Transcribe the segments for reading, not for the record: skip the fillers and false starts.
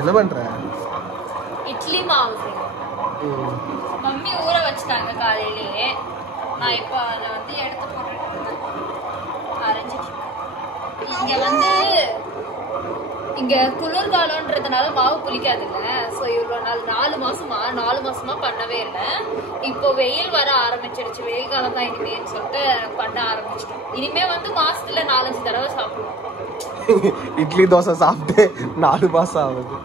என்ன பண்ற? இட்லி மாவு செய்யணும். மம்மி ஊற வச்சுட்டாங்க காலையிலேயே. நான் இப்போ அதை வந்து எடுத்து போட்டுட்டு அரைஞ்சிட்டு இங்க வந்து இங்க குளிர்காலம்ன்றதுனால மாவு புளிக்காது இல்ல. ஸோ இவ்வளவு நாள் 4 மாசமா பண்ணவே இல்லை. இப்போ வெயில் வர ஆரம்பிச்சிருச்சு. வெயில் காலம் தான் இனிமேன்னு சொல்லிட்டு பண்ண ஆரம்பிச்சிட்டோம். இனிமே வந்து மாசத்துல 4-5 தடவை சாப்பிடுவோம். இட்லி தோசை சாப்பிட்டு 4 மாசம் ஆகுது.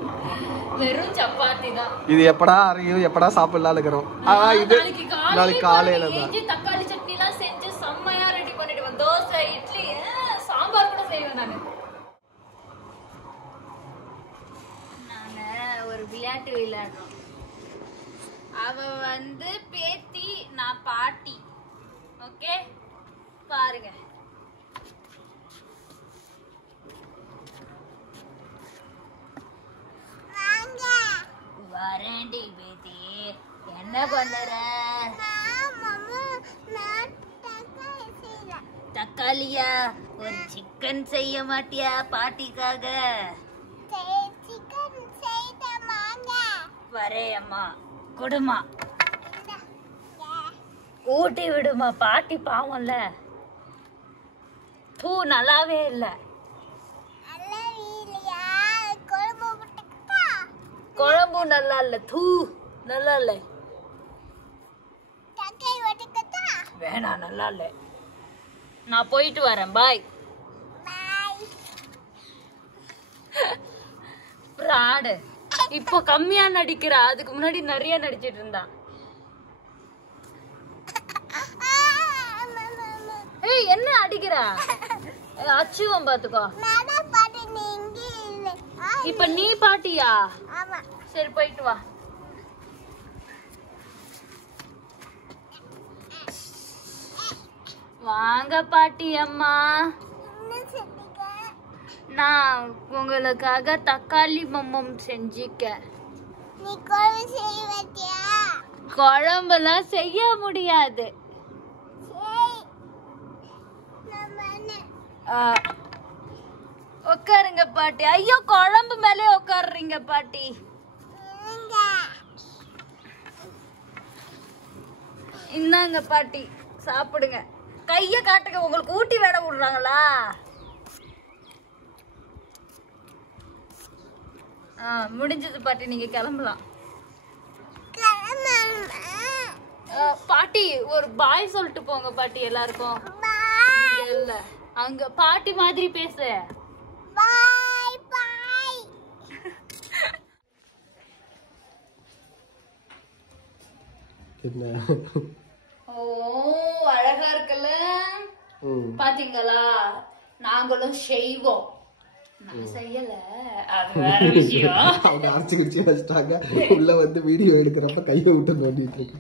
வெறும் சப்பாத்தி தான். இது எப்படா அரையும் எப்படா சாப்பிடலாம் இருக்கிறோம். நாளைக்கு காலையில தான் தக்காளி சட்னி எல்லாம் செஞ்சு செம்மையா ரெடி பண்ணிடுவேன். தோசை இட்லி சாம்பார் கூட செய்வேன். நாங்க ஒரு விளையாட்டு விளையாடுறோம். அவ வந்து பேத்தி, நான் பாட்டி. ஓகே பாருங்க. வரேன்டி பேத்தி. என்ன பண்ணுற? தக்காளியா? ஒரு சிக்கன் செய்ய மாட்டியா பாட்டிக்காக? வரே அம்மா. கொடுமா, ஊட்டி விடுமா. பாட்டி பாவம்ல. தூ நல்லாவே இல்லை. குழம்பு நல்லா இல்ல. தூ நல்லா இல்ல. வேணாம் நல்லா இல்ல. நான் போயிட்டு வரேன். பாய். பிராடு. இப்போ கம்மியா நடிக்கிறா. அதுக்கு முன்னாடி நிறைய நடிச்சிட்டு இருந்தான். ஏய் என்ன அடிக்கிறா? அச்சுவம் பாத்துக்கோ. இப்ப நீ பாட்டியா? சரி போயிட்டு வா. வாங்க பாட்டி அம்மா. நான் உங்களுக்காக தக்காளி மம்மம் செஞ்சிக்க. குழம்பெல்லாம் செய்ய முடியாது. உட்காருங்க பாட்டி. ஐயோ குழம்பு மேலே உட்காருறீங்க பாட்டி. இந்தாங்க பாட்டி சாப்பிடுங்க. கைய காட்டுங்க. உங்களுக்கு ஊட்டி வேட விடுறாங்களா? முடிஞ்சது பாட்டி. நீங்க கிளம்பலாம். பாட்டி ஒரு பாய் சொல்லிட்டு போங்க பாட்டி எல்லாருக்கும். இல்ல அங்க பாட்டி மாதிரி பேசு. ஓ அழகா இருக்குல்ல. பாத்தீங்களா? நாங்களும் செய்வோம். நான் செய்யல, அது வேற விஷயம். அவங்க அரைச்சு கிடிச்சு வச்சுட்டாங்க. உள்ள வந்து வீடியோ எடுக்கிறப்ப கையை விட்டு நோண்டிட்டு இருக்கு.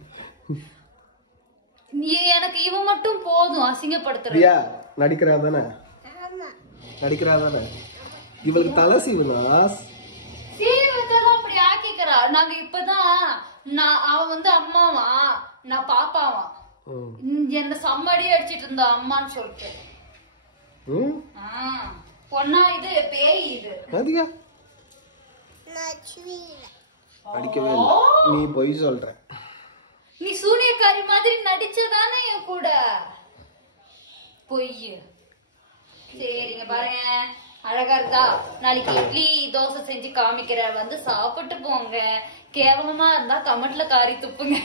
நீ எனக்கு இவ மட்டும் போதும் அசிங்கப்படுத்துறியா? நடிக்கிறா தானே? நடிக்கிறா தானே? இவளுக்கு தலை சீவனா? சீவி வச்சாதான் அப்படி ஆக்கிக்கிறா. நாங்க இப்பதான் அவ வந்து அம்மாவா, நான் பாப்பாவா. என்ன சம்மடி அடிச்சிட்டு இருந்தா அம்மான்னு சொல்லிட்டு. பொண்ணா இது பேய் இது. அதிகா அடிக்கவே இல்ல. நீ பொய் சொல்ற. நீ சூனியக்காரி மாதிரி நடிச்சதானே என் கூட. பொய். சரிங்க பாருங்க அழகா இருக்கா. நாளைக்கு இட்லி தோசை செஞ்சு காமிக்கிற. வந்து சாப்பிட்டு போங்க. கேவலமா இருந்தா கமெண்ட்ல காரி துப்புங்க.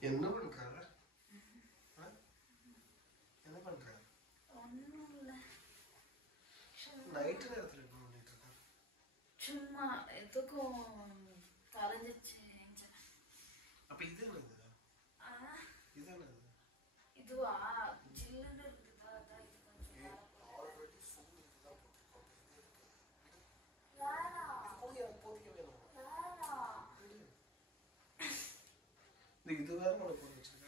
என்ன பண்ற? என்ன பண்ற? ஒண்ணும் இல்ல. நைட் நேரத்துல என்ன பண்ணிட்டு இருக்க? சும்மா எதுக்கும் கலைஞ்சிச்சு. அப்ப இது என்னது? இது என்னது? இதுவா ஜில்லுன்னு இருக்குதா? அதான் இது கொஞ்சம் ஆல்ரெடி சூடு தான் போட்டுருக்கோம். இது வேற உனக்கு போட்டு வச்சிருக்க.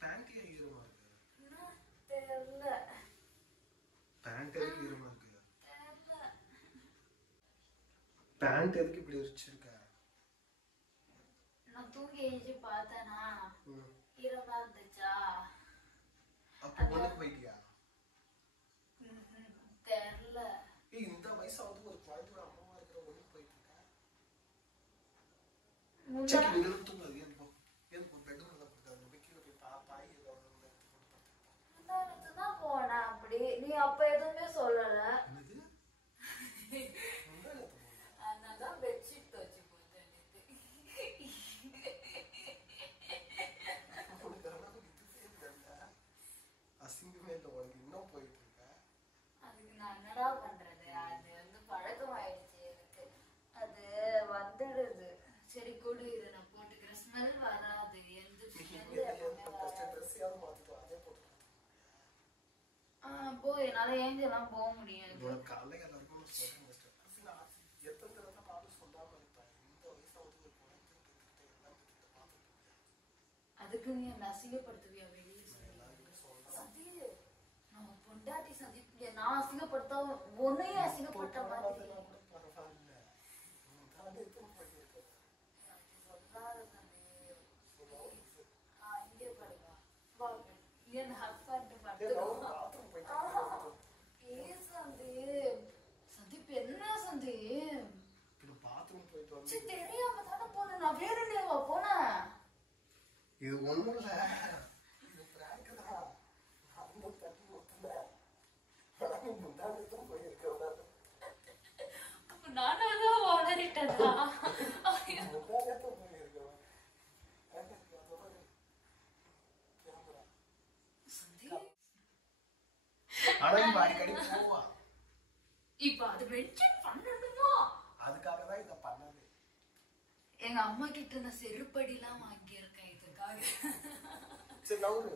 பேண்ட் ஈரமா இருக்கு. தெரியல. பேண்ட் எதுக்கு ஈரமா இருக்கு? பேண்ட் எதுக்கு இப்படி வச்சிருக்க? நான் தூங்கி எழுதி பார்த்தேனா ஈரமா இருந்துச்சா? அப்ப ஒண்ணுக்கு போயிட்டியா? தெரியல. இந்த வயசாவது ஒரு குழந்தை அம்மாவா இருக்கிற ஒண்ணுக்கு போயிட்டு இருக்க. தூங்காது. ஏன் பெட்ரூம் தான் கொடுத்தாரு. கீழே போய் தாய் ஏதாவது தான் போனா அப்படி. நீ அப்ப எதுவுமே சொல்லல. அதனாலதான் பெட்ஷீட் துவச்சு போட்டேன். அசிங்கமே இல்லை உனக்கு இன்னும் போயிட்டு இருக்க. அதுக்கு நான் என்னடா பண்றது? அது வந்து பழக்கம் ஆயிடுச்சு எனக்கு. அது வந்துடுது. சரி கொடு, இதை நான் போட்டுக்கிறேன். ஸ்மெல் வராது. போ, என்னால ஏஞ்செல்லாம் போக முடியாது. அதுக்கு நீ என்ன அசிங்கப்படுத்துவியா? வெளியே சதி, நம்ம பொண்டாட்டி சதி. நான் அசிங்கப்படுத்த உன்னையும் அசிங்கப்பட்ட மாதிரி. இங்கே படுவா. சந்தீப் என்ன சந்தீப்? தெரியாம தானே போன. நான் வேற இல்லையா போனேன். இது ஒண்ணும் இல்ல. நானும் வளரிட்டதா? இப்ப அது மென்ஷன் பண்ணணுமா? அதுக்காகதான் இத பண்ணது. எங்க அம்மா கிட்ட நான் செருப்படி எல்லாம் வாங்கி இருக்கேன் இதுக்காக. சரி நவுரு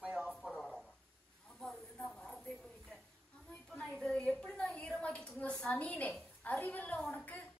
போய் ஆஃப் பண்ண வேணாமா? ஆமா, நான் மறந்தே போயிட்டேன். ஆமா, இப்ப நான் இதை எப்படி நான் ஈரமாக்கி தூங்க? சனினே அறிவில்ல உனக்கு?